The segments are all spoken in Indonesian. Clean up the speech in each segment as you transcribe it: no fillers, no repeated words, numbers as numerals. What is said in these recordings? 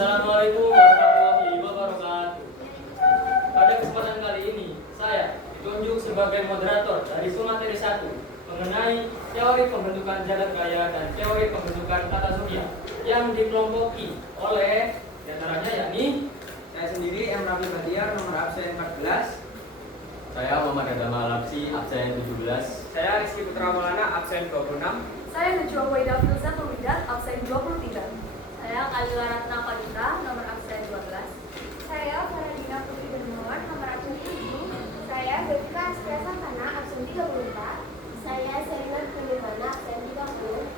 Assalamualaikum warahmatullahi wabarakatuh. Pada kesempatan kali ini, saya ditunjuk sebagai moderator dari materi 1 mengenai teori pembentukan jagat raya dan teori pembentukan tata surya yang dikelompoki oleh diantaranya yakni Saya sendiri M. Rafi Batiar, nomor absen 14. Saya Muhammad Adama Alapsi, absen 17. Saya Rizky Putra Maulana, absen 26. Saya Najwa Waidah Filza Pemidat, absen 23. Saya Kalila Ratna Paditra, nomor absen 12. Saya Faradina Putri Dermawan, nomor absen 7. Saya Devika Astia Santana, absen 34. Saya Selina Kulimana, absen 30.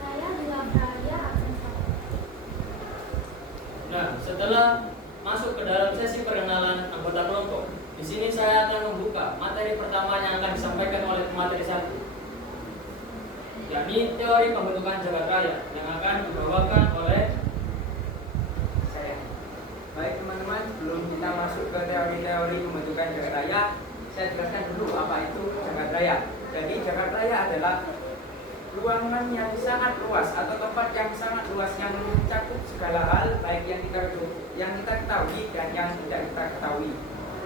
Saya Dila Pradia, absen 1. Nah, setelah masuk ke dalam sesi perkenalan anggota kelompok, di sini saya akan membuka materi pertama yang akan disampaikan oleh materi 1, yakni teori pembentukan jagat raya yang akan dibawakan oleh Saya. Baik teman-teman, sebelum kita masuk ke teori-teori pembentukan jagat raya, saya jelaskan dulu apa itu jagat raya. Jadi jagat raya adalah ruangan yang sangat luas atau tempat yang sangat luas yang mencakup segala hal, baik yang kita ketahui dan yang tidak kita ketahui.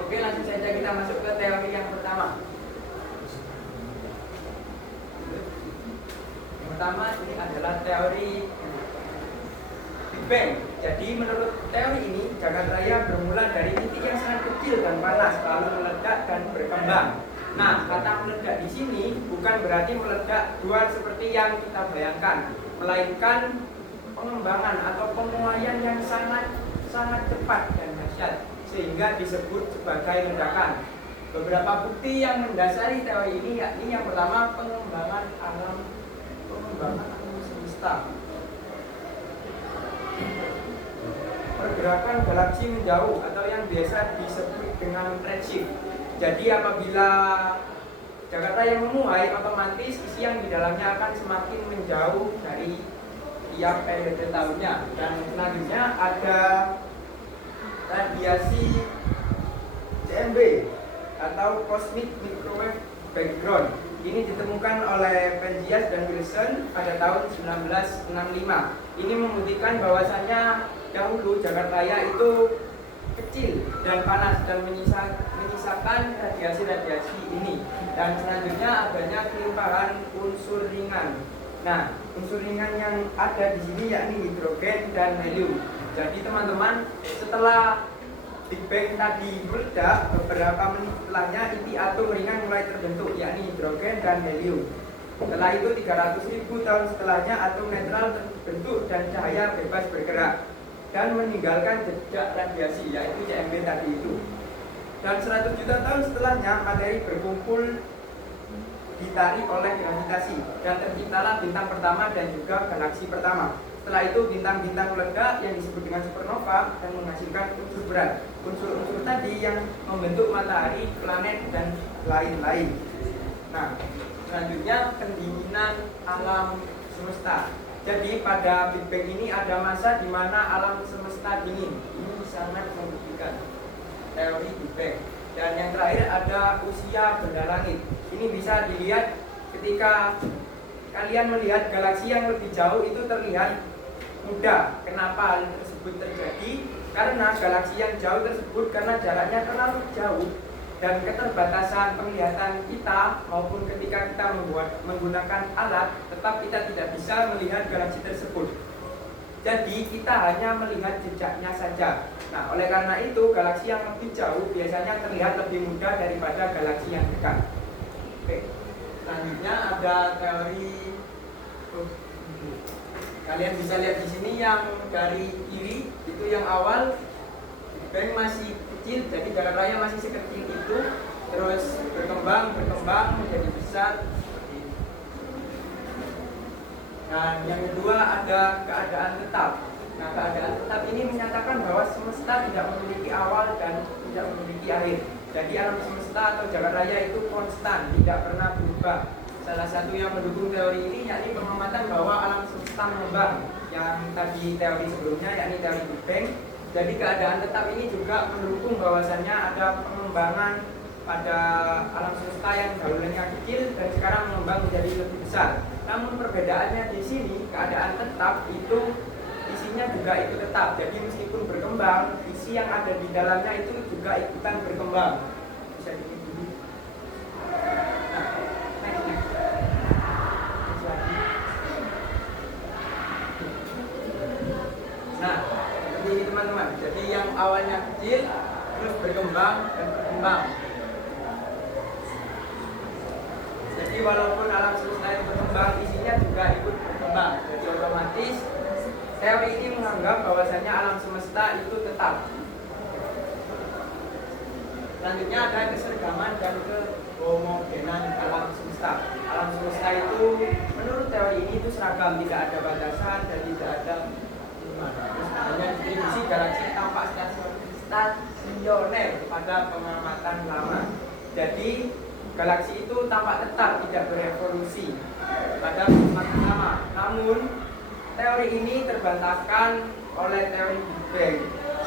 Oke, langsung saja kita masuk ke teori yang pertama. Yang pertama ini adalah teori Big Bang. Jadi menurut teori ini, jagat raya bermula dari titik yang sangat kecil dan panas, lalu meledak dan berkembang. Nah, kata meledak di sini bukan berarti meledak dual seperti yang kita bayangkan, melainkan pengembangan atau pemuaian yang sangat cepat dan dahsyat, sehingga disebut sebagai ledakan. Beberapa bukti yang mendasari teori ini yakni yang pertama pengembangan alam semesta. Pergerakan galaksi menjauh atau yang biasa disebut dengan redshift. Jadi apabila jagat raya memuai, otomatis isi yang di dalamnya akan semakin menjauh dari tiap periode tahunnya. Dan selanjutnya ada radiasi CMB atau Cosmic Microwave Background. Ini ditemukan oleh Penzias dan Wilson pada tahun 1965. Ini membuktikan bahwasannya dahulu jagat raya itu kecil dan panas dan menyisakan radiasi-radiasi ini. Dan selanjutnya adanya kelimpahan unsur ringan. Nah, unsur ringan yang ada di sini yakni hidrogen dan helium. Jadi teman-teman, setelah Big Bang tadi meledak, beberapa menit setelahnya inti atom ringan mulai terbentuk, yakni hidrogen dan helium. Setelah itu 300.000 tahun setelahnya atom netral terbentuk dan cahaya bebas bergerak dan meninggalkan jejak radiasi, yaitu CMB tadi itu. Dan 100 juta tahun setelahnya materi berkumpul ditarik oleh gravitasi dan terciptalah bintang pertama dan juga galaksi pertama. Setelah itu bintang-bintang meledak yang disebut dengan supernova dan menghasilkan unsur berat. Unsur-unsur tadi yang membentuk matahari, planet, dan lain-lain. Nah, selanjutnya pendinginan alam semesta. Jadi pada Big Bang ini ada masa di mana alam semesta dingin. Ini sangat membuktikan teori Big Bang. Dan yang terakhir ada usia benda langit. Ini bisa dilihat ketika kalian melihat galaksi yang lebih jauh itu terlihat muda. Kenapa hal tersebut terjadi? Karena galaksi yang jauh tersebut karena jaraknya terlalu jauh dan keterbatasan penglihatan kita maupun ketika kita menggunakan alat, tetap kita tidak bisa melihat galaksi tersebut. Jadi kita hanya melihat jejaknya saja. Nah, oleh karena itu galaksi yang lebih jauh biasanya terlihat lebih muda daripada galaksi yang dekat. Oke. Selanjutnya ada teori kalian bisa lihat di sini yang dari kiri itu yang awal Big Bang masih kecil, jadi jagat raya masih sekecil itu, terus berkembang menjadi besar. Dan yang kedua ada keadaan tetap. Nah, keadaan tetap ini menyatakan bahwa semesta tidak memiliki awal dan tidak memiliki akhir. Jadi alam semesta atau jagat raya itu konstan, tidak pernah berubah. Salah satu yang mendukung teori ini yakni pengamatan bahwa alam semesta mengembang. Yang tadi teori sebelumnya yakni teori Big Bang. Jadi keadaan tetap ini juga mendukung bahwasannya ada pengembangan pada alam semesta yang dahulunya kecil dan sekarang mengembang menjadi lebih besar. Namun perbedaannya di sini keadaan tetap itu isi isinya juga itu tetap. Jadi meskipun berkembang, isi yang ada di dalamnya itu juga ikutan berkembang. Bisa dilihat dulu. Nah, next. Next lagi. Nah, seperti ini teman-teman. Jadi yang awalnya kecil terus berkembang dan berkembang. Jadi walaupun alam semesta itu berkembang, isinya juga ikut berkembang. Jadi otomatis teori ini menganggap bahwasanya alam semesta itu tetap. Selanjutnya ada keseragaman dan kehomogenan alam semesta. Alam semesta itu menurut teori ini itu seragam, tidak ada batasan dan tidak ada hanya distribusi galaksi tampak stasioner pada pengamatan lama. Jadi galaksi itu tampak tetap, tidak berevolusi pada pengamatan lama. Namun teori ini terbantahkan oleh teori Big Bang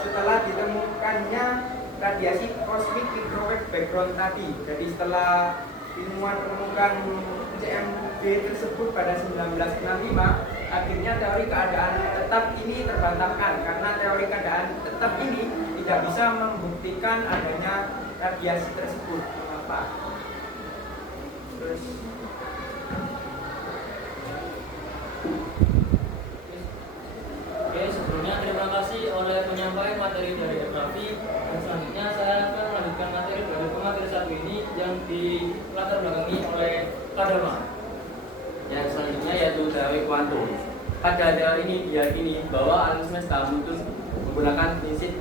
setelah ditemukannya radiasi kosmik microwave background tadi. Jadi setelah ilmuwan menemukan CMB tersebut pada 1965, akhirnya teori keadaan tetap ini terbantahkan karena teori keadaan tetap ini tidak bisa membuktikan adanya radiasi tersebut. Mengapa? Terus Oke, sebelumnya terima kasih oleh penyampaian materi dari Raffi. Dan selanjutnya saya akan melanjutkan materi dari pemateri satu ini yang dilatar belakangi oleh Kadama. Yang selanjutnya yaitu teori kuantum. Pada teori ini diyakini bahwa alam semesta muncul menggunakan prinsip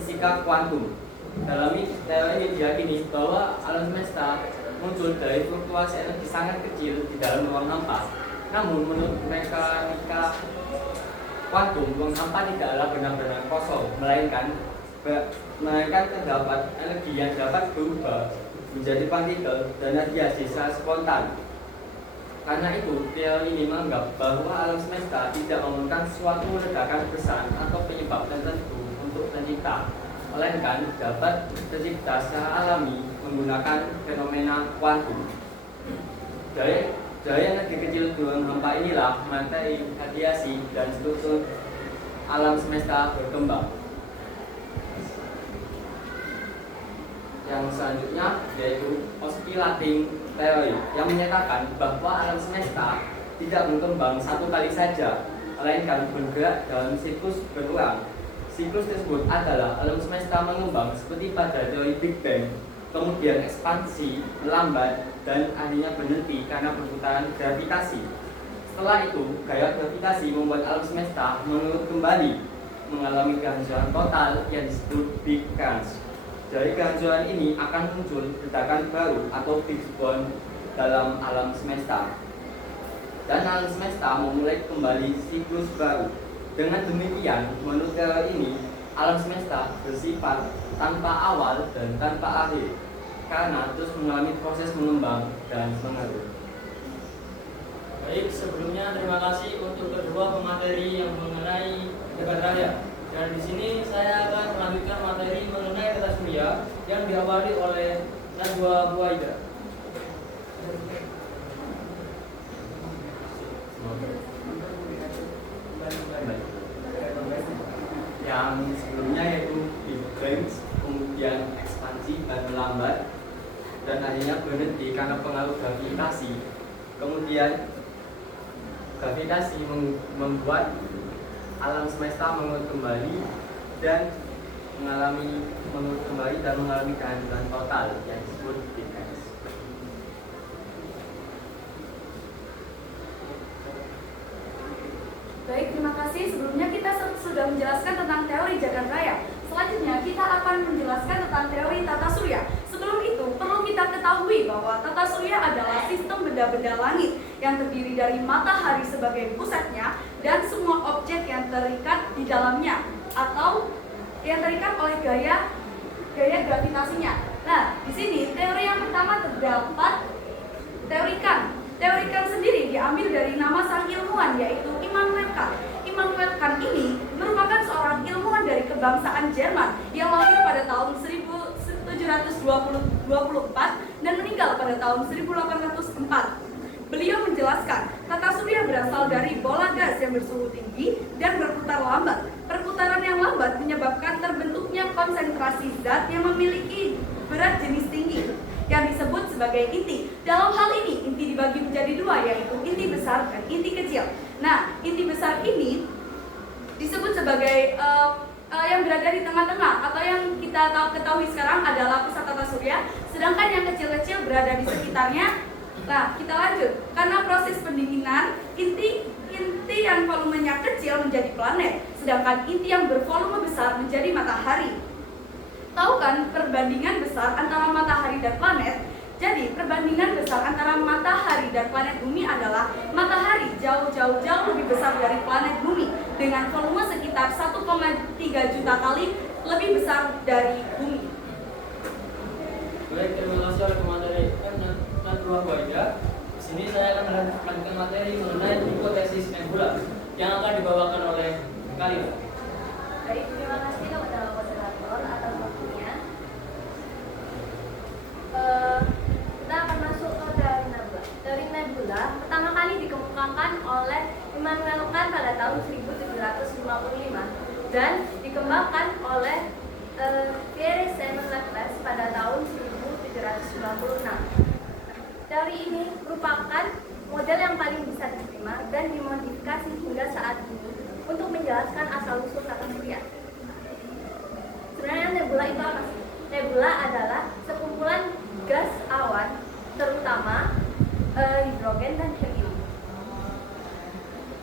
fisika kuantum. Dalam teori ini diyakini bahwa alam semesta muncul dari fluktuasi energi sangat kecil di dalam ruang hampa. Namun menurut mekanika kuantum, ruang hampa tidaklah benar-benar kosong, melainkan terdapat energi yang dapat berubah menjadi partikel dan radiasi secara spontan. Karena itu, teori ini menganggap bahwa alam semesta tidak memerlukan suatu ledakan besar atau penyebab tertentu untuk tercipta, melainkan dapat tercipta secara alami menggunakan fenomena kuantum. Dari energi kecil di ruang hampa inilah materi, radiasi, dan struktur alam semesta berkembang. Yang selanjutnya yaitu oscillating teori yang menyatakan bahwa alam semesta tidak berkembang satu kali saja, melainkan bergerak dalam siklus berulang. Siklus tersebut adalah alam semesta mengembang seperti pada teori Big Bang, kemudian ekspansi, melambat, dan akhirnya berhenti karena perputaran gravitasi. Setelah itu, gaya gravitasi membuat alam semesta menurun kembali, mengalami kehancuran total yang disebut Big Crunch. Dari kehancuran ini akan muncul ledakan baru atau Big Bang dalam alam semesta. Dan alam semesta memulai kembali siklus baru. Dengan demikian, menurut teori ini, alam semesta bersifat tanpa awal dan tanpa akhir, karena terus mengalami proses mengembang dan mengalir. Baik, sebelumnya terima kasih untuk kedua pemateri yang mengenai jagat raya. Dan di sini saya akan melanjutkan materi mengenai tata surya yang diawali oleh Najwa Buaida. Yang sebelumnya yaitu Big Bang, kemudian ekspansi dan melambat, dan akhirnya berhenti karena pengaruh gravitasi. Kemudian gravitasi membuat alam semesta menurun kembali dan mengalami kehancuran total yang disebut Big Crunch. Baik, terima kasih. Sebelumnya kita sudah menjelaskan tentang teori jagat raya. Selanjutnya kita akan menjelaskan tentang teori tata surya. Sebelum itu, perlu kita ketahui bahwa tata surya adalah sistem benda-benda langit yang terdiri dari matahari sebagai pusatnya dan semua objek yang terikat di dalamnya atau yang terikat oleh gaya gravitasinya. Nah, di sini teori yang pertama terdapat teori Kant. Teori Kant sendiri diambil dari nama sang ilmuwan, yaitu Immanuel Kant. Immanuel Kant ini merupakan seorang ilmuwan dari kebangsaan Jerman yang lahir pada tahun 1724 dan meninggal pada tahun 1804. Beliau menjelaskan Tata surya berasal dari bola gas yang bersuhu tinggi dan berputar lambat. Perputaran yang lambat menyebabkan terbentuknya konsentrasi zat yang memiliki berat jenis tinggi yang disebut sebagai inti. Dalam hal ini, inti dibagi menjadi dua, yaitu inti besar dan inti kecil. Nah, inti besar ini disebut sebagai yang berada di tengah-tengah atau yang kita ketahui sekarang adalah pusat tata surya, sedangkan yang kecil-kecil berada di sekitarnya. Nah, kita lanjut. Karena proses pendinginan, inti yang volumenya kecil menjadi planet, sedangkan inti yang bervolume besar menjadi matahari. Tahu kan perbandingan besar antara matahari dan planet? Jadi, perbandingan besar antara matahari dan planet bumi adalah matahari jauh lebih besar dari planet bumi dengan volume sekitar 1,3 juta kali lebih besar dari bumi. Baik, terima kasih oleh pemateri Nadruah Wahida. Di sini saya akan melanjutkan materi mengenai hipotesis nebula yang akan dibawakan oleh kalian. Baik, terima kasih kepada moderator atas waktunya. Kita akan masuk ke teori nebula. Teori nebula pertama kali dikemukakan oleh Immanuel Kant pada tahun 1755 dan dikembangkan oleh Pierre Saint-Laplace pada tahun 1796. Teori ini merupakan model yang paling bisa diterima dan dimodifikasi hingga saat ini untuk menjelaskan asal-usul tata surya. Sebenarnya nebula itu apa sih? Nebula adalah sekumpulan gas awan, terutama hidrogen dan helium,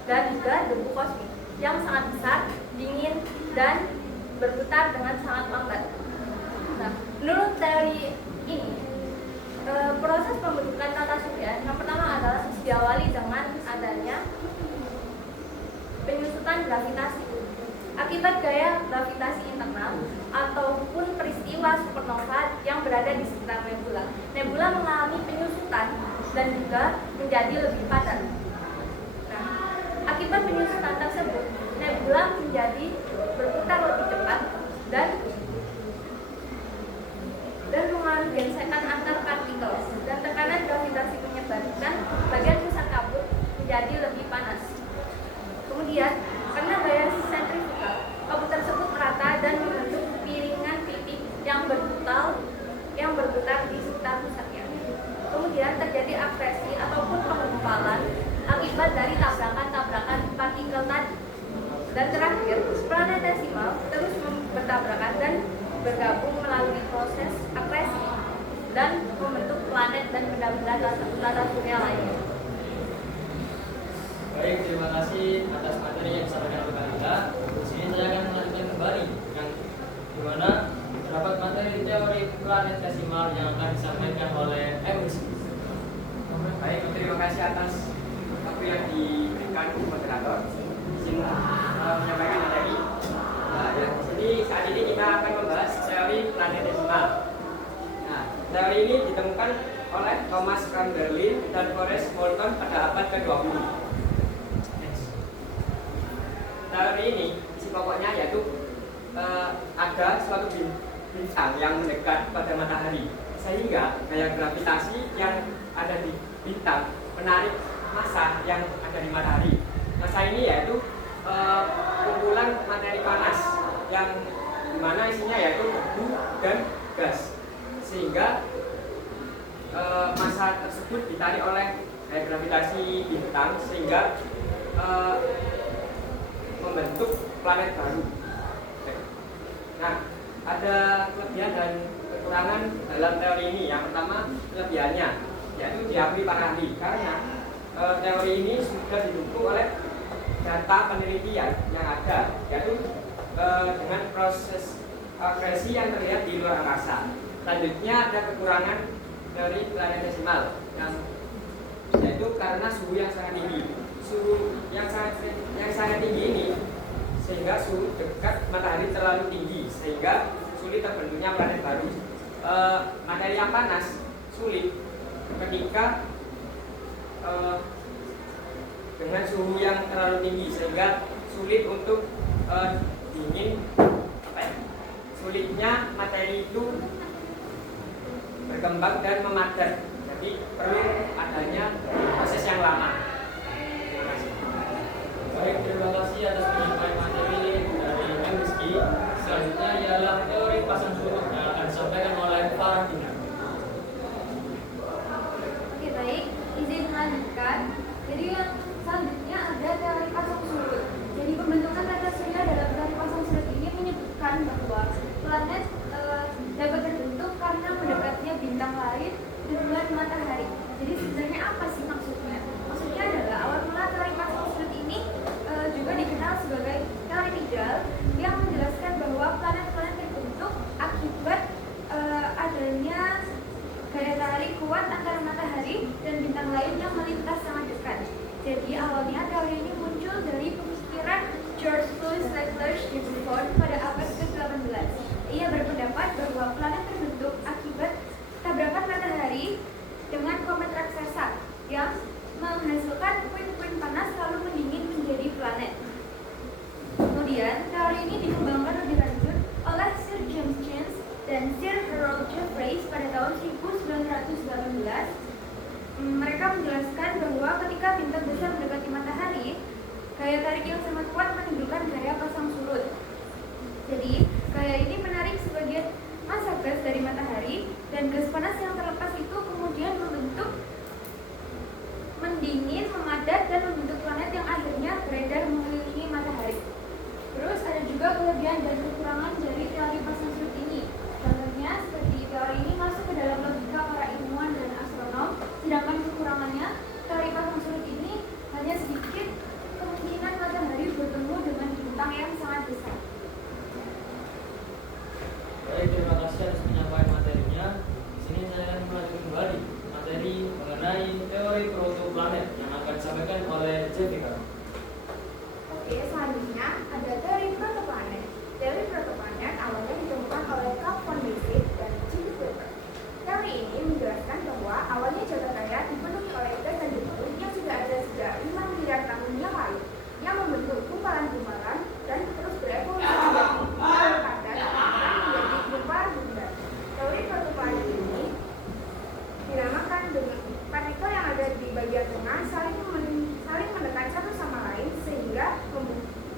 dan juga debu kosmik yang sangat besar, dingin, dan berputar dengan sangat lambat. Nah, menurut teori ini, proses pembentukan tata surya yang pertama adalah diawali dengan adanya penyusutan gravitasi. Akibat gaya gravitasi internal ataupun peristiwa supernova yang berada di sekitar nebula, nebula mengalami penyusutan dan juga menjadi lebih padat. Nah, akibat penyusutan tersebut, nebula menjadi berputar lebih cepat dan mengalami gesekan antar partikel, dan tekanan gravitasi menyebabkan bagian pusat kabut menjadi lebih panas. Kemudian, karena gaya sentrifugal, kabut tersebut merata dan membentuk piringan pipih yang berputar di sekitar pusatnya. Kemudian terjadi akresi ataupun penggumpalan akibat dari tabrakan-tabrakan partikel tadi. Dan terakhir, planetesimal terus bertabrakan dan bergabung melalui proses akresi dan membentuk planet dan benda-benda tata surya lainnya. Baik, terima kasih atas materi yang disampaikan oleh kalian. Di sini saya akan melanjutkan kembali yang dimana terdapat materi teori planetesimal yang akan disampaikan oleh MC. Baik, terima kasih atas waktu yang diberikan moderator. Izin menyampaikan materi. Nah, ya, di sini saat ini kita akan membahas teori planetesimal. Nah, teori ini ditemukan oleh Thomas Chamberlain dan Forrest Moulton pada abad ke-20. Teori ini isi pokoknya yaitu ada suatu bintang yang mendekat pada matahari, sehingga gaya gravitasi yang ada di bintang menarik massa yang ada di matahari. Massa ini yaitu kumpulan materi panas yang dimana isinya yaitu debu dan gas, sehingga massa tersebut ditarik oleh gaya gravitasi bintang sehingga membentuk planet baru. Nah, ada kelebihan dan kekurangan dalam teori ini. Yang pertama, kelebihannya yaitu diakui para ahli karena teori ini sudah didukung oleh data penelitian yang ada, yaitu dengan proses akresi yang terlihat di luar angkasa. Selanjutnya ada kekurangan teori planetesimal yaitu karena suhu yang sangat tinggi. Suhu yang sangat tinggi ini sehingga suhu dekat matahari terlalu tinggi sehingga sulit terbentuknya planet baru. Materi yang panas sulit ketika dengan suhu yang terlalu tinggi sehingga sulit untuk sulitnya materi itu berkembang dan memadat. Jadi perlu adanya proses yang lama. terima kasih atas penyampaian materi dari Rizky. Selanjutnya ialah teori pasang surut yang akan disampaikan oleh Faradina. Oke baik, izin melanjutkan. Jadi yang selanjutnya ada teori pasang surut. Jadi pembentukan tata surya dalam teori pasang surut ini menyebutkan bahwa planet dapat terbentuk karena mendekatnya bintang lain dengan matahari. Jadi sebenarnya apa sih maksudnya? Maksudnya adalah awal mula teori pasang surut ini juga dikenal sebagai teori Rigel yang menjelaskan bahwa planet-planet terbentuk akibat adanya gaya tarik kuat antara matahari dan bintang lain yang melintas sangat dekat. Jadi awalnya teori ini muncul dari pemikiran George Louis Leclerc di Buffon pada abad ke-18. Ia berpendapat bahwa planet terbentuk akibat tabrakan matahari dengan komet raksasa yang menghasilkan puing-puing panas lalu mendingin menjadi planet. Kemudian teori ini dikembangkan lebih lanjut oleh Sir James Chance dan Sir Harold Jeffreys pada tahun 1918. Mereka menjelaskan bahwa ketika bintang besar mendekati matahari, gaya tarik yang sangat kuat menimbulkan gaya pasang surut. Jadi, gaya ini menarik sebagian massa gas dari matahari dan gas panas yang terlepas itu kemudian membentuk mendingin, memadat dan membentuk planet yang akhirnya beredar mengelilingi matahari. Terus ada juga kelebihan dan kekurangan dari teori pasang surut ini. Contohnya seperti teori ini masuk ke dalam logika para ilmuwan dan astronom, sedangkan kekurangannya teori pasang surut ini hanya sedikit kemungkinan matahari bertemu dengan bintang yang sangat besar. Baik, terima kasih atas penyampaian materinya. Di sini saya akan melanjutkan kembali materi mengenai teori protoplanet yang akan disampaikan oleh Jessica. Oke, selanjutnya ada teori protoplanet. Teori protoplanet awalnya ditemukan oleh Carl von Lissig dan Jimmy Wilber. Teori ini menjelaskan bahwa awalnya jagat raya dipenuhi oleh gas dan debu yang sudah ada sejak 5 miliar tahun yang lalu, yang membentuk gumpalan-gumpalan dan terus berevolusi menjadi gumpalan padat dan menjadi gumpalan bundar. Teori protoplanet ini dinamakan dengan partikel yang ada di bagian tengah saling mendekat satu sama lain sehingga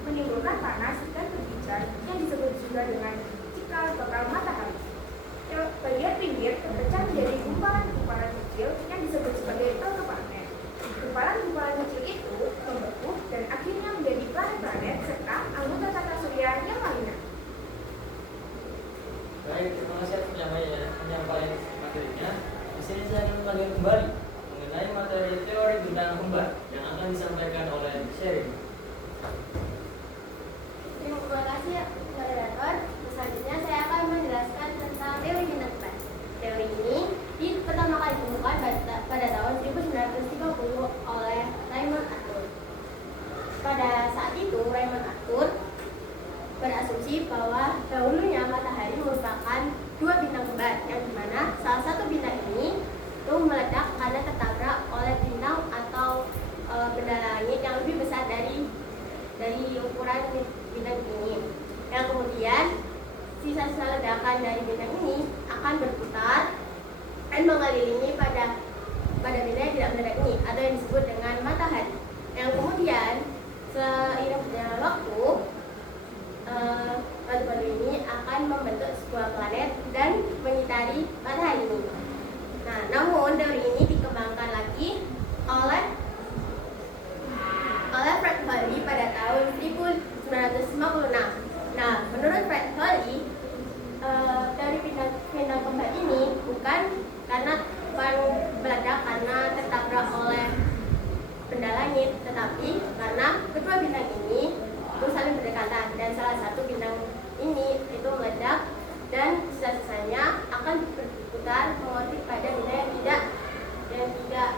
menimbulkan panas dan berbicara yang disebut juga dengan cikal bakal matahari. Bagian pinggir terpecah menjadi gumpalan-gumpalan kecil yang disebut sebagai protoplanet. Gumpalan-gumpalan kecil itu membeku dan akhirnya menjadi planet-planet serta anggota tata surya yang lainnya. Baik, terima kasih atas penyampaian materinya. Di sini saya akan melanjutkan kembali mengenai materi teori bintang kembar yang akan disampaikan oleh Sherry. Terima kasih moderator. Selanjutnya saya akan menjelaskan tentang teori bintang kembar. Teori ini pertama kali ditemukan pada tahun 1930 oleh Raymond Arthur. Pada saat itu Raymond Arthur berasumsi bahwa dahulunya matahari merupakan dua bintang kembar, yang dimana salah satu bintang ini itu meledak karena tertabrak oleh bintang atau benda langit yang lebih besar dari ukuran bintang ini. Yang kemudian sisa-sisa ledakan dari bintang ini akan berputar dan mengelilingi pada bintang yang tidak meledak ini atau yang disebut dengan matahari. Yang kemudian seiring berjalannya waktu, batu-batu ini akan membentuk sebuah planet dan menyitari matahari ini. Nah, namun teori ini dikembangkan lagi oleh Fred Hoyle pada tahun 1956. Nah, menurut Fred Hoyle, teori bintang kembar ini bukan meledak karena tertabrak oleh benda langit, tetapi karena kedua bintang ini itu saling berdekatan dan salah satu bintang ini itu meledak dan sisa-sisanya akan berputar mengorbit pada bintang yang tidak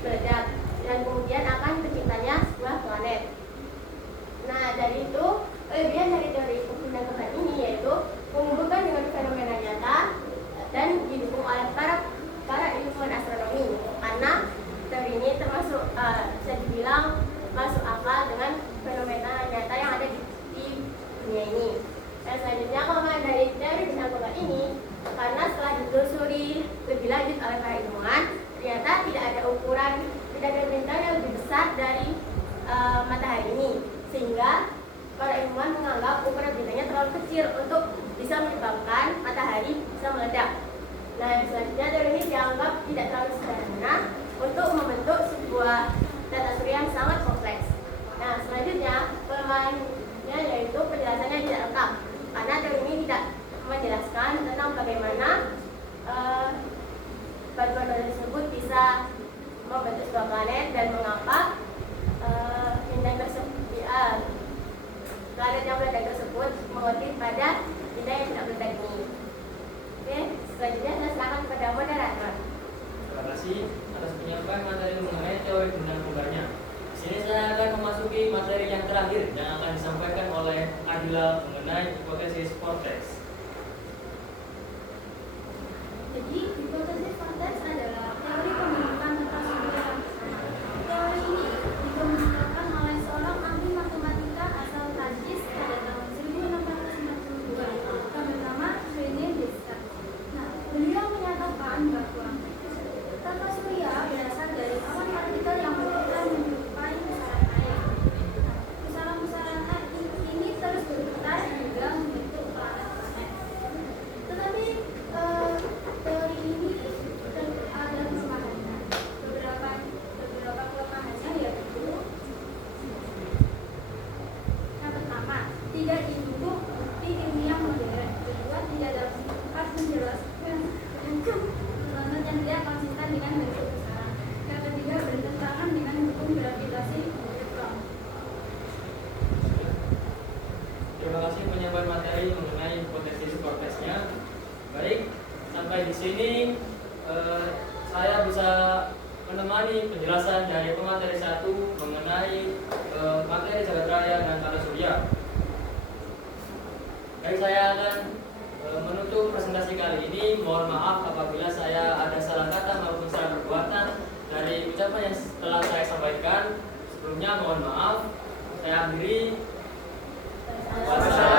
meledak dan kemudian akan terciptanya sebuah planet. Nah, dari itu kelebihan dari teori bintang kembar ini yaitu menghubungkan dengan fenomena nyata dan didukung oleh para ilmuwan astronomi, karena teori ini termasuk bisa dibilang masuk akal dengan fenomena nyata yang ada di dunia ini. Dan selanjutnya kelemahan dari teori bintang kembar ini, karena setelah ditelusuri lebih lanjut oleh para ilmuwan, ternyata tidak ada ukuran bintang-bintang yang lebih besar dari matahari ini. sehingga para ilmuwan menganggap ukuran bintangnya terlalu kecil untuk bisa menyebabkan matahari bisa meledak. Nah, selanjutnya teori ini dianggap tidak terlalu sederhana untuk membentuk sebuah tata surya yang sangat kompleks. Nah, selanjutnya kelemahannya yaitu penjelasannya tidak lengkap karena teori ini tidak menjelaskan tentang bagaimana batu-batu tersebut bisa membentuk sebuah planet dan mengapa bintang tersebut planet yang meledak tersebut mengorbit pada bintang yang tidak meledak ini. Oke, selanjutnya saya silakan kepada moderator. Terima kasih atas penyampaian materi mengenai teori bintang kembarnya. Di sini saya akan memasuki materi yang terakhir yang akan disampaikan oleh Adila mengenai hipotesis vortex. Jadi, hipotesis vortex adalah teori pembentukan tata surya. Teori ini dikemukakan oleh seorang ahli matematika asal Prancis pada tahun 1642 yang bernama René Descartes. Nah, beliau menyatakan bahwa tata surya berasal dari awan partikel yang berputar menyerupai pusaran air. Nah, pusaran-pusaran air ini terus berputar hingga membentuk planet-planet. Tetapi teori ini ada kelemahannya. Beberapa kelemahannya yaitu yang pertama, tidak didukung bukti ilmiah modern. Kedua, tidak dapat menjelaskan planet yang tidak konsisten dengan bentuk pusaran. Yang ketiga, bertentangan dengan hukum gravitasi Newton. Terima kasih penyampaian materi mengenai hipotesis vortexnya. Baik, sampai di sini saya bisa menemani penjelasan dari pemateri 1 mengenai materi jagat raya dan tata surya. Baik, saya akan menutup presentasi kali ini. Mohon maaf apabila saya ada salah kata maupun salah perbuatan dari ucapan yang telah saya sampaikan. Sebelumnya mohon maaf. Saya akhiri. Wassalamualaikum